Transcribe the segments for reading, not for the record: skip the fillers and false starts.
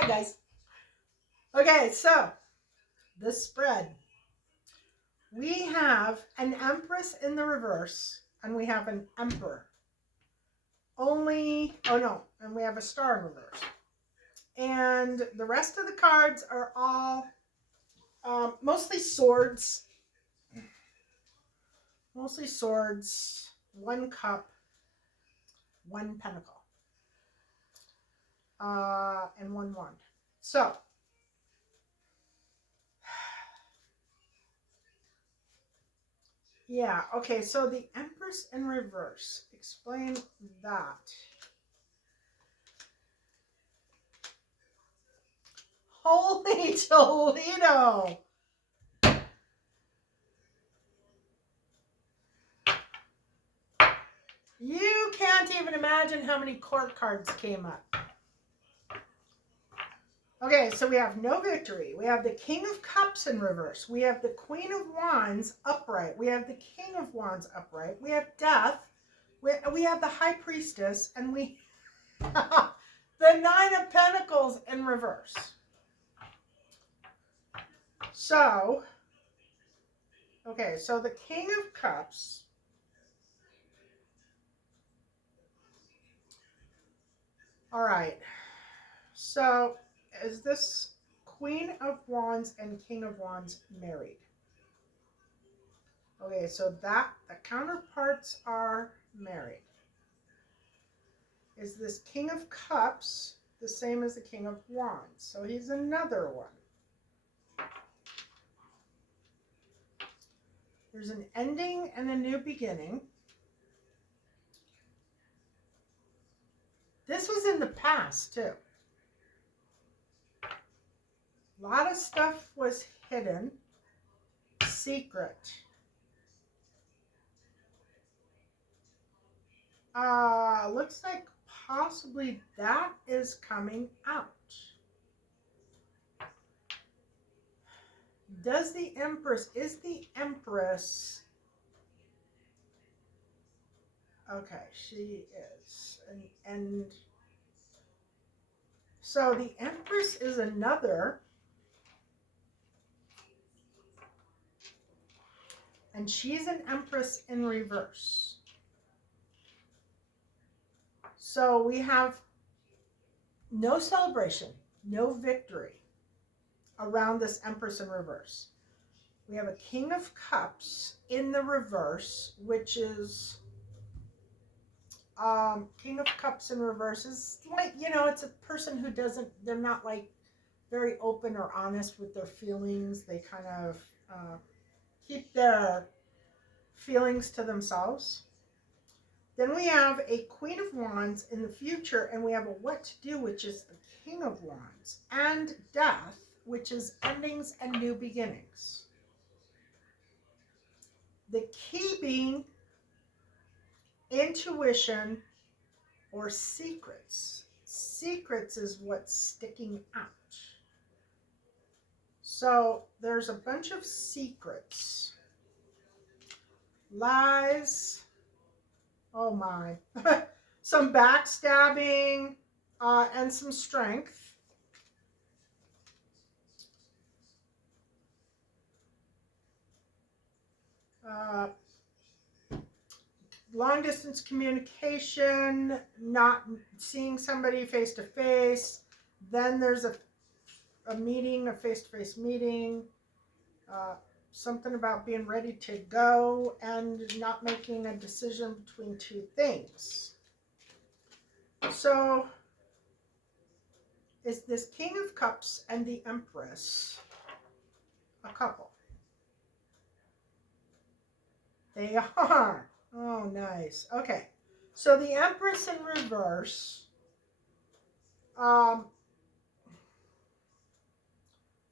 Hi, guys. Okay, so the spread. We have an empress in the reverse, and we have an emperor. And we have a star in reverse. And the rest of the cards are all mostly swords. Mostly swords, one cup, one pentacle, and one wand. So, yeah, okay, so the Empress in reverse. Explain that. Holy Toledo! You can't even imagine how many court cards came up. Okay, so we have no victory. We have the King of Cups in reverse. We have the Queen of Wands upright. We have the King of Wands upright. We have Death. We have the High Priestess. And we have the Nine of Pentacles in reverse. So, okay, so the King of Cups. All right. So, is this Queen of Wands and King of Wands married? Okay, so the counterparts are married. Is this King of Cups the same as the King of Wands? So he's another one. There's an ending and a new beginning. This was in the past, too. A lot of stuff was hidden, secret. Looks like possibly that is coming out. Is the Empress, okay, she is, and so the Empress is another, and she's an Empress in reverse. So we have no celebration, no victory around this Empress in reverse. We have a King of Cups in the reverse, which is King of Cups in reverse is like, it's a person who they're not like very open or honest with their feelings. They kind of keep their feelings to themselves. Then we have a Queen of Wands in the future, and we have a What to Do, which is the King of Wands, and Death, which is endings and new beginnings. The key being intuition or secrets. Secrets is what's sticking out. So there's a bunch of secrets. Lies. Oh my. Some backstabbing and some strength. Long distance communication, not seeing somebody face to face. Then there's a meeting, a face to face meeting. Something about being ready to go and not making a decision between two things. So, is this King of Cups and the Empress a couple? They are. Oh, nice. Okay. So the Empress in reverse,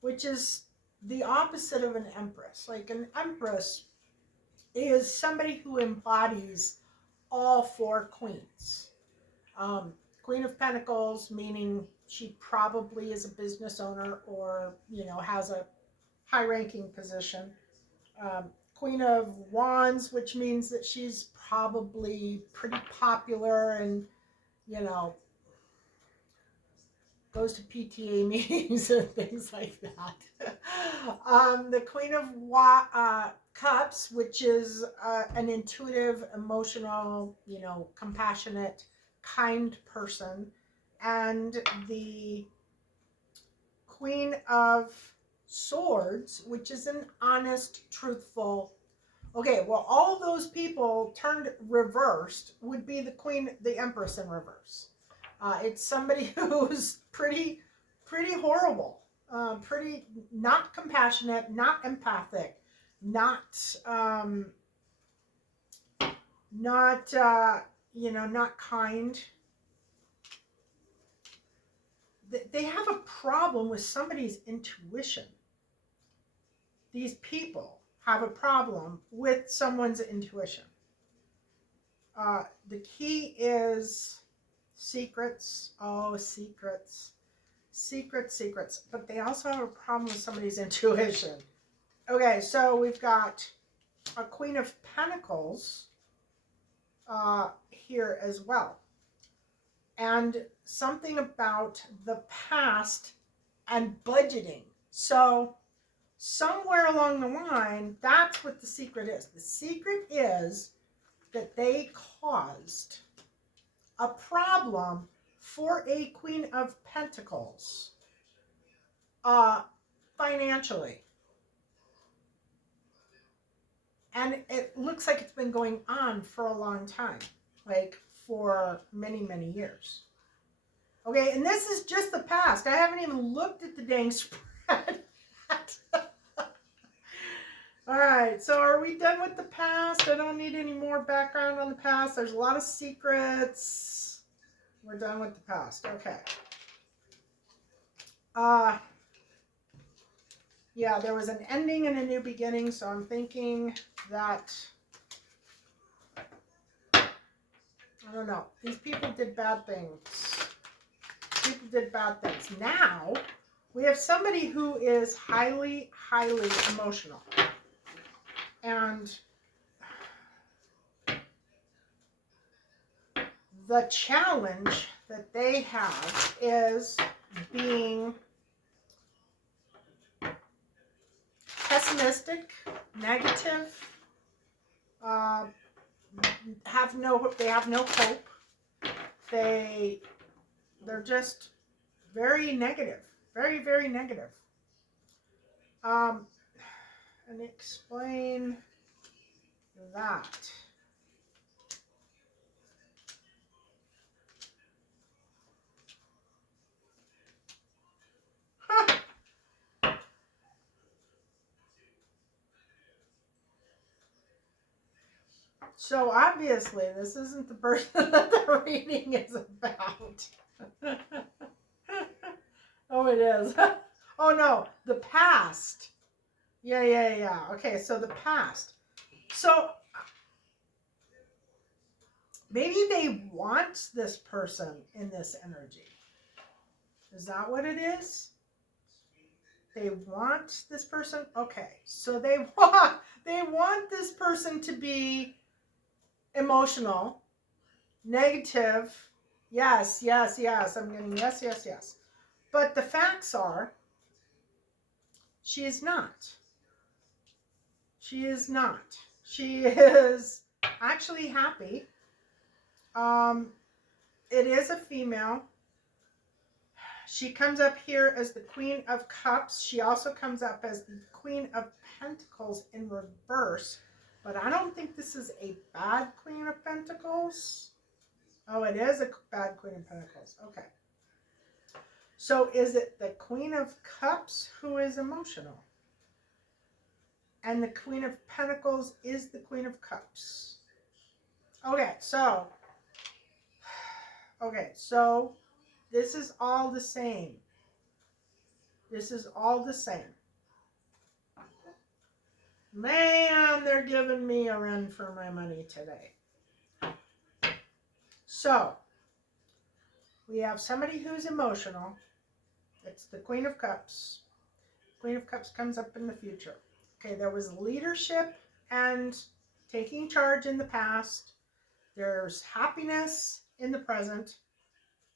which is the opposite of an Empress. Like an Empress is somebody who embodies all four queens. Queen of Pentacles, meaning she probably is a business owner or, has a high-ranking position. Queen of Wands, which means that she's probably pretty popular and, goes to PTA meetings and things like that. The Queen of Cups, which is an intuitive, emotional, compassionate, kind person. And the Queen of Swords, which is an honest, truthful. Okay, well, all of those people turned reversed would be the Empress in reverse. It's somebody who's pretty horrible, pretty not compassionate, not empathic, not not not kind. They have a problem with somebody's intuition. These people have a problem with someone's intuition. The key is secrets. Oh, secrets. Secrets. But they also have a problem with somebody's intuition. Okay, so we've got a Queen of Pentacles here as well. And something about the past and budgeting. So somewhere along the line, that's what the secret is. The secret is that they caused a problem for a Queen of Pentacles financially. And it looks like it's been going on for a long time, like for many, many years. Okay, and this is just the past. I haven't even looked at the dang spread. All right, so are we done with the past? I don't need any more background on the past. There's a lot of secrets. We're done with the past. Okay. Yeah, there was an ending and a new beginning, so I'm thinking that, I don't know, these people did bad things. People did bad things. Now, we have somebody who is highly, highly emotional. And the challenge that they have is being pessimistic, negative, they have no hope. They're just very negative, very, very negative. And explain that. Huh. So obviously this isn't the person that the reading is about. Oh, it is. Oh no, the past. Yeah. Okay, so the past. So maybe they want this person in this energy. Is that what it is? They want this person? Okay, so they want this person to be emotional, negative. Yes. I'm getting yes. But the facts are, she is not. She is not. She is actually happy. It is a female. She comes up here as the Queen of Cups. She also comes up as the Queen of Pentacles in reverse. But I don't think this is a bad Queen of Pentacles. Oh, it is a bad Queen of Pentacles. Okay. So is it the Queen of Cups who is emotional? And the Queen of Pentacles is the Queen of Cups. Okay, so this is all the same. This is all the same. Man, they're giving me a run for my money today. So, we have somebody who's emotional. It's the Queen of Cups. Queen of Cups comes up in the future. Okay, there was leadership and taking charge in the past. There's happiness in the present.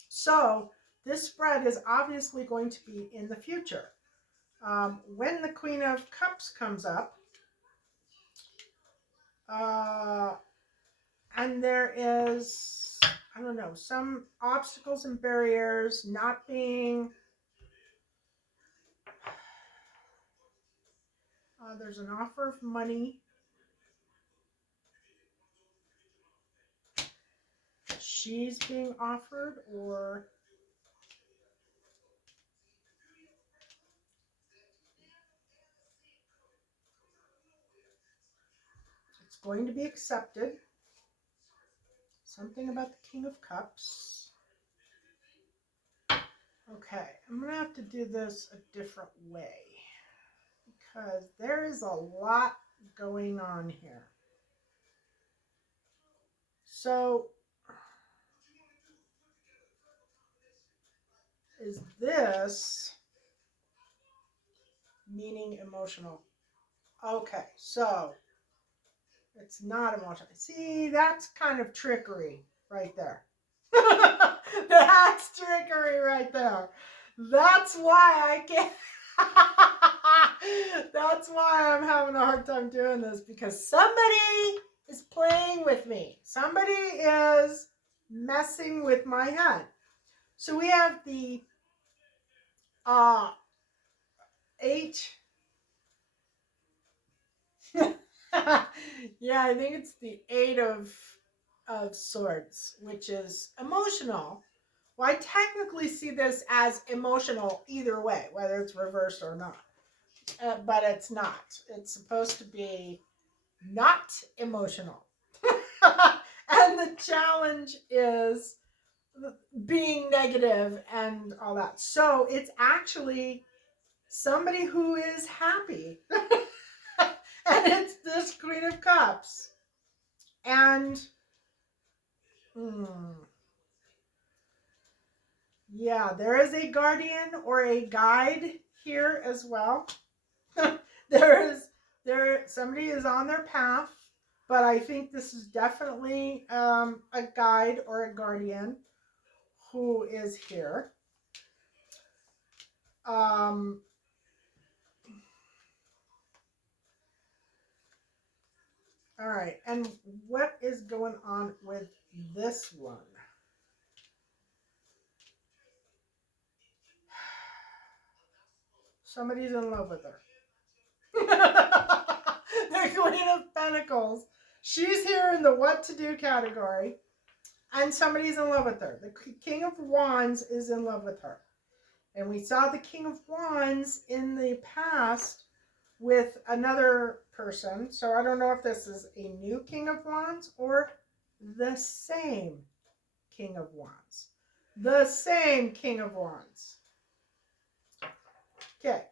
So, this spread is obviously going to be in the future. When the Queen of Cups comes up, and there is, I don't know, some obstacles and barriers not being, there's an offer of money. She's being offered, or it's going to be accepted. Something about the King of Cups. Okay, I'm going to have to do this a different way because there is a lot going on here. So, is this meaning emotional? Okay, so it's not emotional. See, that's kind of trickery right there. That's trickery right there. That's why I can't. That's why I'm having a hard time doing this, because somebody is playing with me. Somebody is messing with my head. So we have the 8. Yeah, I think it's the 8 of swords, which is emotional. Well, I technically see this as emotional either way, whether it's reversed or not. But it's not. It's supposed to be not emotional. And the challenge is being negative and all that. So it's actually somebody who is happy. And it's this Queen of Cups. And yeah, there is a guardian or a guide here as well. Somebody is on their path, but I think this is definitely a guide or a guardian who is here. All right, and what is going on with this one? Somebody's in love with her. The Queen of Pentacles. She's here in the what to do category, and somebody's in love with her. The King of Wands is in love with her. And we saw the King of Wands in the past with another person. So I don't know if this is a new King of Wands or the same King of Wands. The same King of Wands. Okay.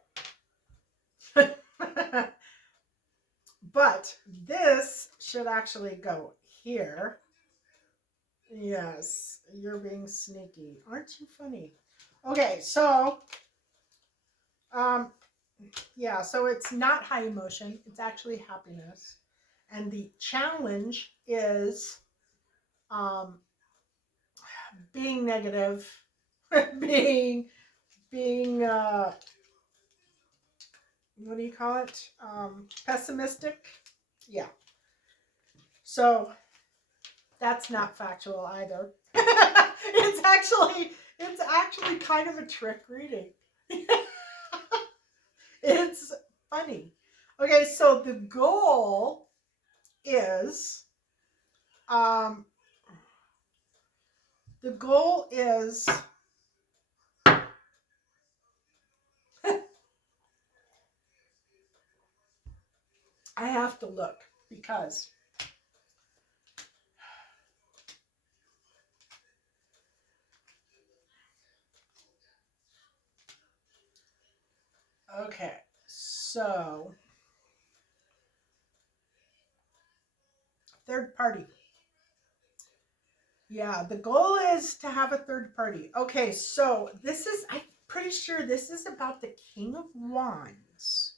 But this should actually go here. Yes, you're being sneaky. Aren't you funny? Okay, so yeah, so it's not high emotion, it's actually happiness. And the challenge is being negative, being what do you call it? Pessimistic. Yeah. So that's not factual either. It's actually kind of a trick reading. It's funny. Okay, so the goal is the goal is I have to look because okay, so third party. Yeah, the goal is to have a third party. Okay, so this is, I'm pretty sure this is about the King of Wands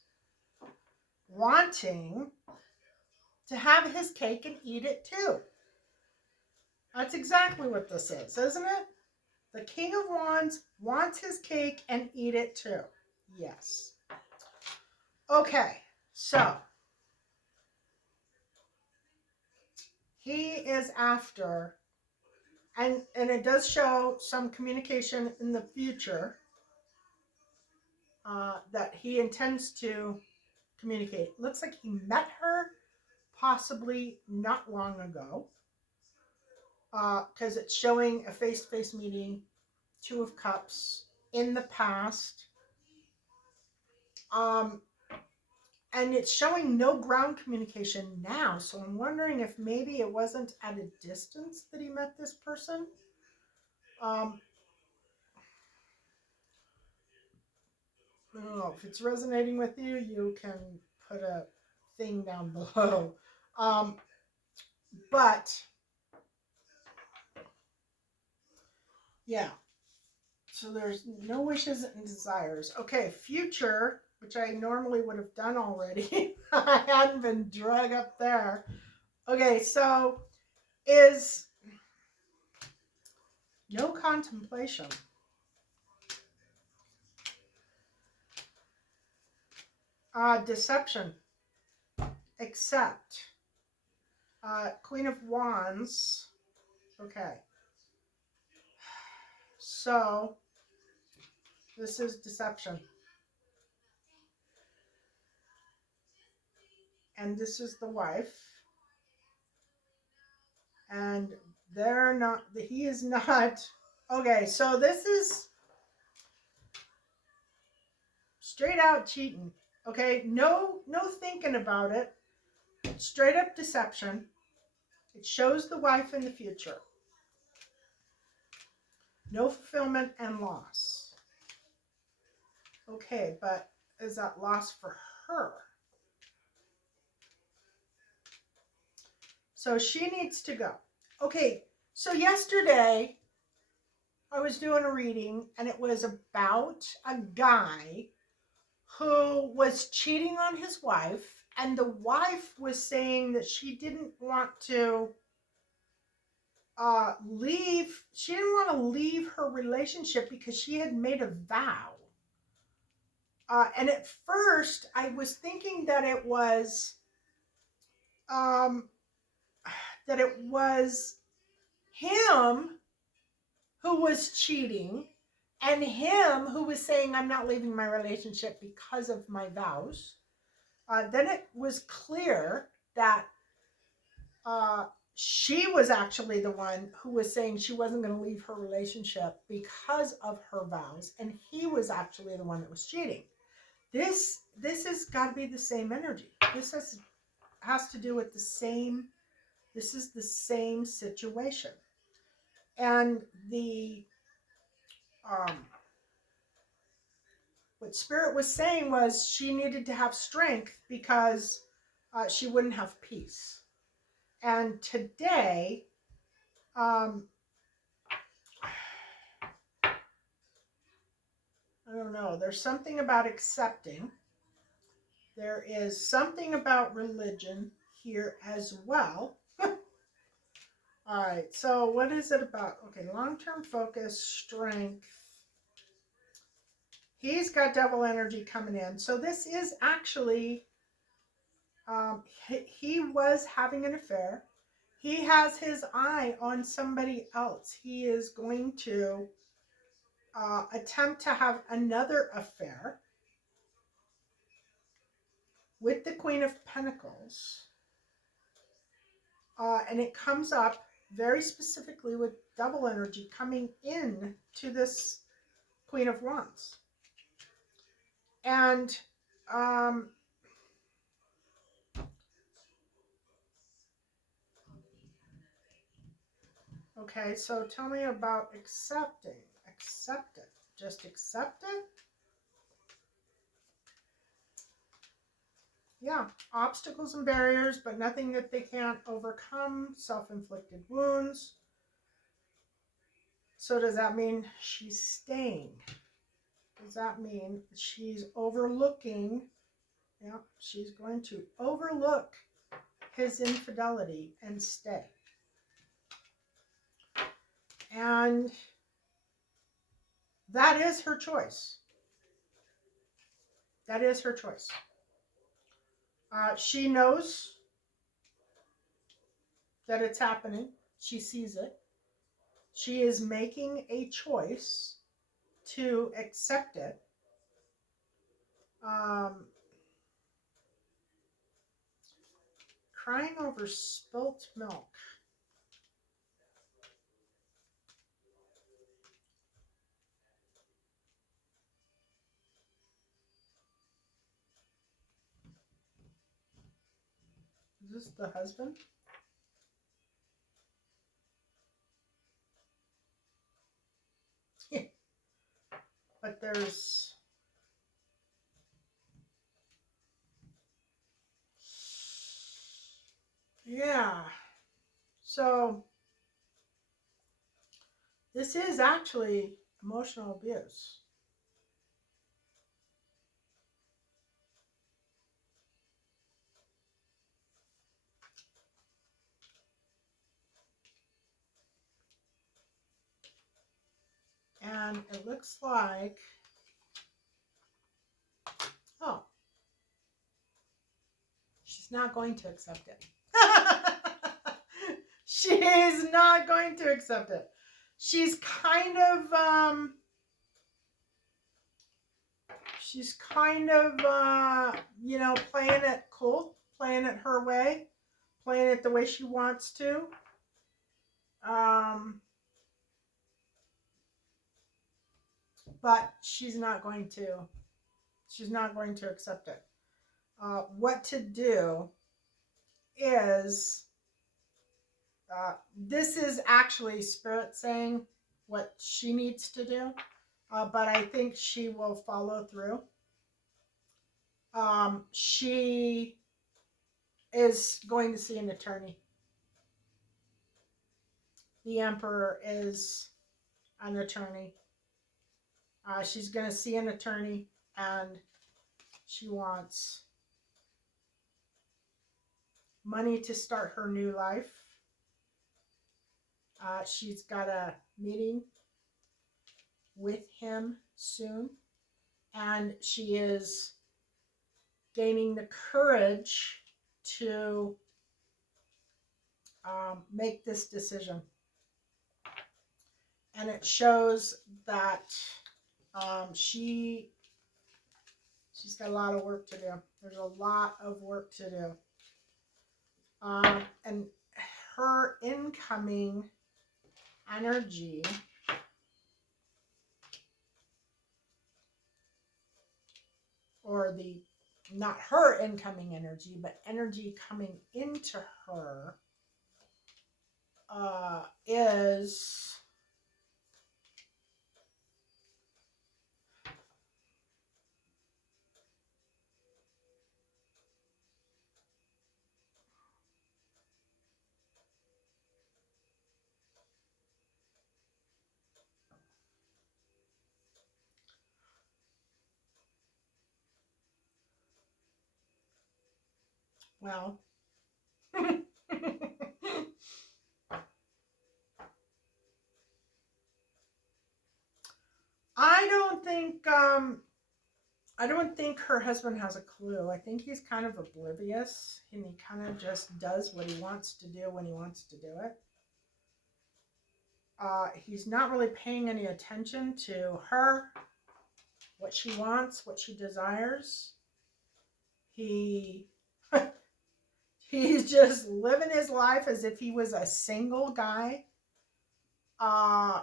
wanting to have his cake and eat it too. That's exactly what this is, isn't it? The King of Wands wants his cake and eat it too. Yes. Okay, so he is after, and it does show some communication in the future that he intends to communicate. Looks like he met her possibly not long ago, because it's showing a face-to-face meeting, Two of Cups in the past. And it's showing no ground communication now. So I'm wondering if maybe it wasn't at a distance that he met this person. I don't know if it's resonating with you. You can put a thing down below. But yeah, so there's no wishes and desires. Okay, future, which I normally would have done already. I hadn't been drug up there. Okay, so is no contemplation. Deception. Accept. Queen of Wands. Okay. So this is deception. And this is the wife. And they're not, he is not. Okay, so this is straight out cheating. Okay, no thinking about it. Straight up deception. It shows the wife in the future. No fulfillment and loss. Okay, but is that loss for her? So she needs to go. Okay, so yesterday I was doing a reading and it was about a guy who was cheating on his wife, and the wife was saying that she didn't want to leave. She didn't want to leave her relationship because she had made a vow. And at first I was thinking that it was um, him who was cheating and him who was saying, I'm not leaving my relationship because of my vows. Then it was clear that she was actually the one who was saying she wasn't going to leave her relationship because of her vows, and he was actually the one that was cheating. This has got to be the same energy. This has to do with the same. This is the same situation, and the what Spirit was saying was she needed to have strength because she wouldn't have peace. And today, I don't know, there's something about accepting. There is something about religion here as well. All right, so what is it about? Okay, long-term focus, strength. He's got double energy coming in. So this is actually, he was having an affair. He has his eye on somebody else. He is going to attempt to have another affair with the Queen of Pentacles. And it comes up very specifically with double energy coming in to this Queen of Wands. And okay, so tell me about accepting. Accept it. Just accept it. Yeah, obstacles and barriers, but nothing that they can't overcome. Self-inflicted wounds. So does that mean she's staying? Does that mean she's overlooking? Yeah, she's going to overlook his infidelity and stay. And That is her choice. That is her choice. She knows that it's happening. She sees it. She is making a choice to accept it. Um, crying over spilt milk. Is this the husband? But there's, yeah. So this is actually emotional abuse. And it looks like, oh, she's not going to accept it. She's not going to accept it. She's kind of, playing it cool, playing it her way, playing it the way she wants to. Um, but she's not going to. She's not going to accept it. What to do is, this is actually Spirit saying what she needs to do, but I think she will follow through. She is going to see an attorney. The Emperor is an attorney. She's going to see an attorney, and she wants money to start her new life. She's got a meeting with him soon, and she is gaining the courage to make this decision. And it shows that she's got a lot of work to do. There's a lot of work to do. And her incoming energy or the not her incoming energy, but energy coming into her is well. I don't think her husband has a clue. I think he's kind of oblivious, and he kind of just does what he wants to do when he wants to do it. He's not really paying any attention to her, what she wants, what she desires. He he's just living his life as if he was a single guy. Uh,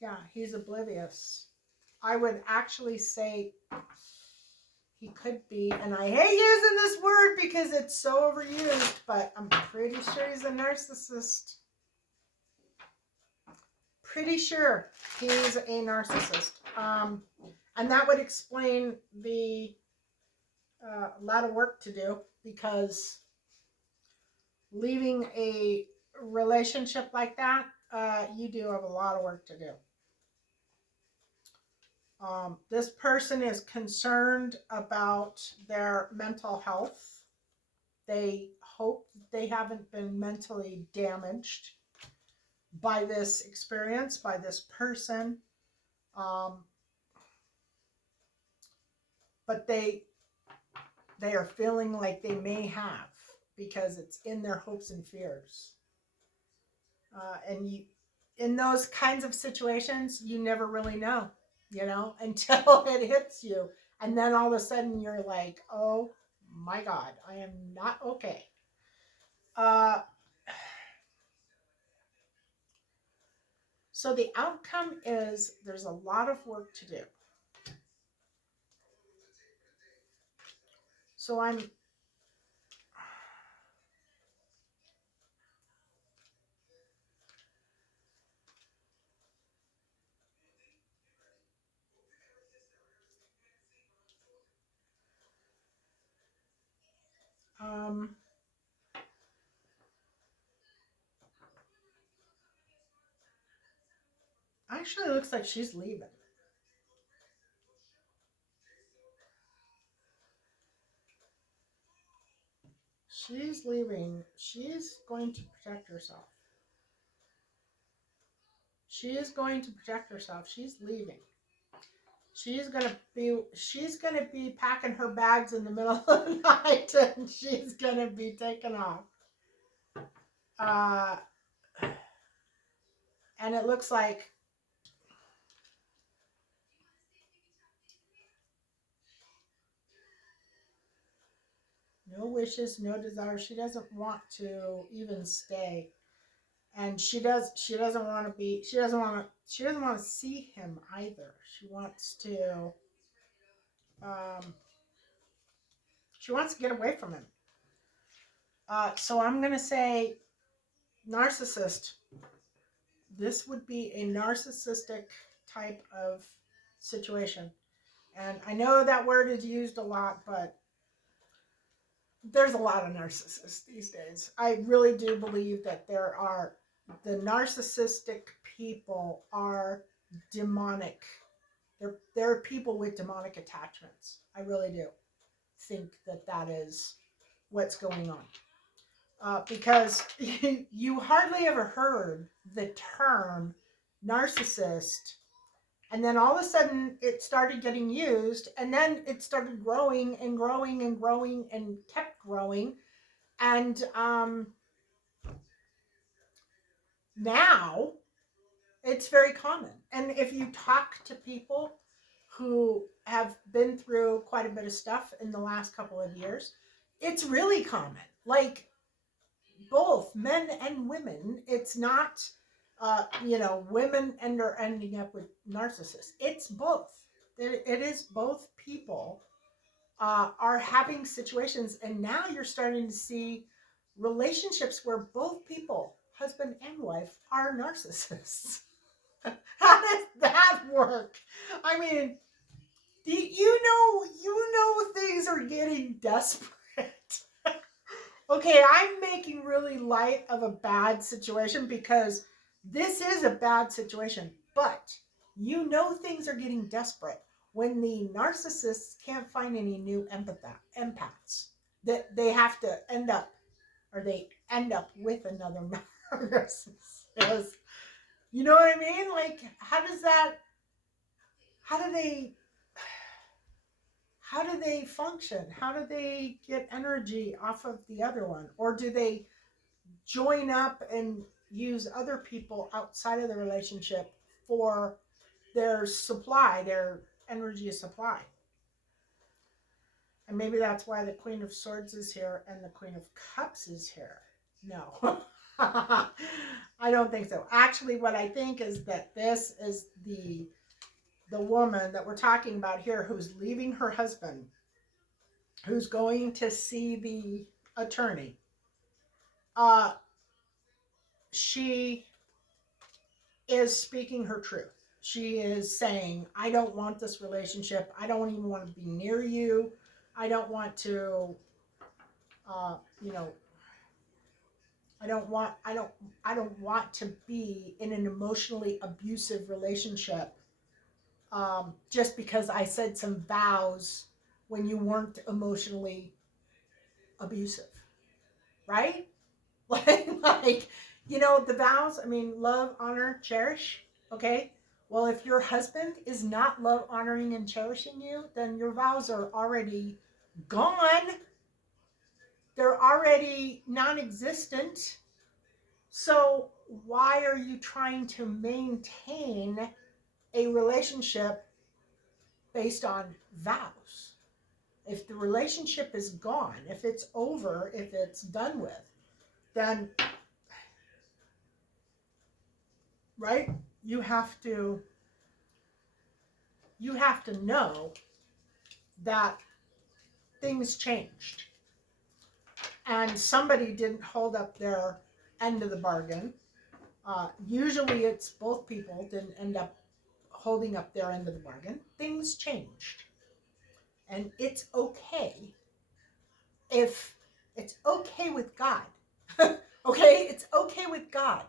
yeah, he's oblivious. I would actually say he could be, and I hate using this word because it's so overused, but I'm pretty sure he's a narcissist. Pretty sure he's a narcissist. And that would explain the lot of work to do, because leaving a relationship like that, you do have a lot of work to do. This person is concerned about their mental health. They hope that they haven't been mentally damaged by this experience, by this person. Um, but they are feeling like they may have, because it's in their hopes and fears. And you, in those kinds of situations, you never really know, until it hits you. And then all of a sudden you're like, oh my God, I am not okay. Uh, so the outcome is there's a lot of work to do. So I'm um, actually, it looks like she's leaving. She's leaving. She's going to protect herself. She is going to protect herself. She's leaving. She's gonna be packing her bags in the middle of the night, and she's gonna be taking off. Uh, and it looks like no wishes, no desire. She doesn't want to even stay, and she doesn't want to be. She doesn't want to see him either. Um, she wants to get away from him. So I'm gonna say narcissist. This would be a narcissistic type of situation. And I know that word is used a lot, but there's a lot of narcissists these days. I really do believe that the narcissistic people are demonic. They're people with demonic attachments. I really do think that that is what's going on. Because you hardly ever heard the term narcissist, and then all of a sudden it started getting used, and then it started growing and growing and growing and kept growing. And now it's very common. And if you talk to people who have been through quite a bit of stuff in the last couple of years, it's really common. Like both men and women. It's not, women are ending up with narcissists. It's both. It is both people are having situations, and now you're starting to see relationships where both people, husband and wife, are narcissists. How does that work? I mean, you know things are getting desperate. Okay, I'm making really light of a bad situation because this is a bad situation, but things are getting desperate when the narcissists can't find any new empaths. That they have to end up, or they end up with another narcissist. You know what I mean? Like, how do they, how do they function? How do they get energy off of the other one? Or do they join up and use other people outside of the relationship for their energy supply? And maybe that's why the Queen of Swords is here and the Queen of Cups is here. No. I don't think so. Actually, what I think is that this is the woman that we're talking about here, who's leaving her husband, who's going to see the attorney. She is speaking her truth. She is saying, I don't want this relationship. I don't even want to be near you. I don't want to, uh, you know, I don't want to be in an emotionally abusive relationship, just because I said some vows when you weren't emotionally abusive. right? Like, you know, the vows, I mean, love, honor, cherish, okay? Well, if your husband is not love, honoring, and cherishing you, then your vows are already gone. They're already non existent. So, why are you trying to maintain a relationship based on vows? If the relationship is gone, if it's over, if it's done with, then, right, you have to know that things changed and somebody didn't hold up their end of the bargain. Usually it's both people didn't end up holding up their end of the bargain. Things changed. And it's okay if it's okay with God. Okay? It's okay with God.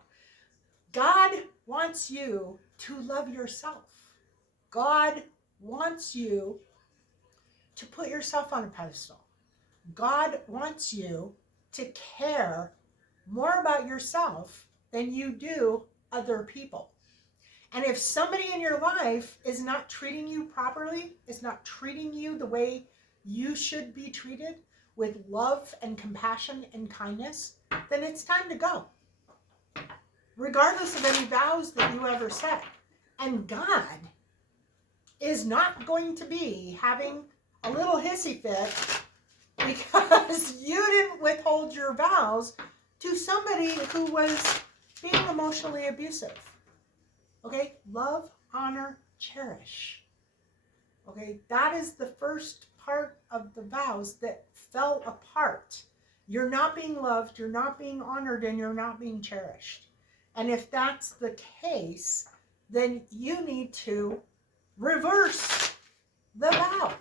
God wants you to love yourself. God wants you to put yourself on a pedestal. God wants you to care more about yourself than you do other people. And if somebody in your life is not treating you properly, is not treating you the way you should be treated, with love and compassion and kindness, then it's time to go. Regardless of any vows that you ever set. And God is not going to be having a little hissy fit because you didn't withhold your vows to somebody who was being emotionally abusive. Okay? Love, honor, cherish. Okay? That is the first part of the vows that fell apart. You're not being loved, you're not being honored, and you're not being cherished. And if that's the case, then you need to reverse the vow.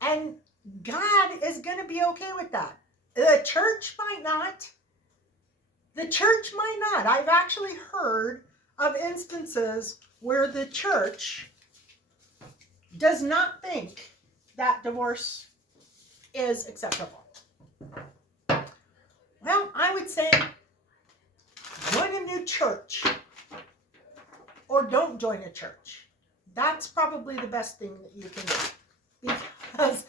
And God is going to be okay with that. The church might not. The church might not. I've actually heard of instances where the church does not think that divorce is acceptable. Well, I would say join a new church or don't join a church. That's probably the best thing that you can do, because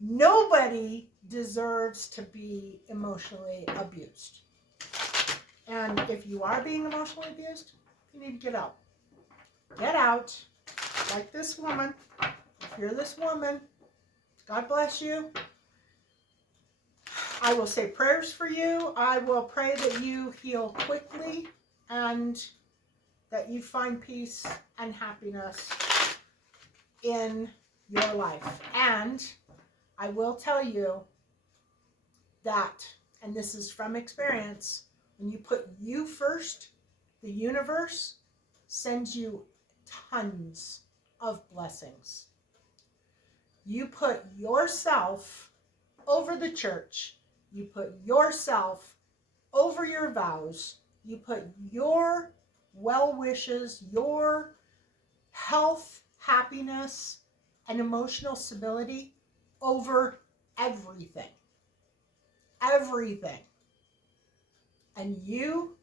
nobody deserves to be emotionally abused. And if you are being emotionally abused, you need to get out. Get out, like this woman. If you're this woman, God bless you. I will say prayers for you. I will pray that you heal quickly and that you find peace and happiness in your life. And I will tell you that, and this is from experience, when you put you first, the universe sends you tons of blessings. You put yourself over the church. You put yourself over your vows. You put your well wishes, your health, happiness, and emotional stability over everything. Everything. And you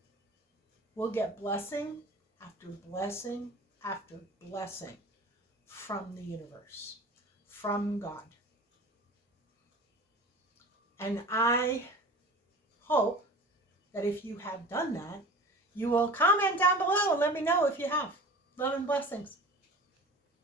will get blessing after blessing after blessing from the universe, from God. And I hope that if you have done that, you will comment down below and let me know if you have. Love and blessings.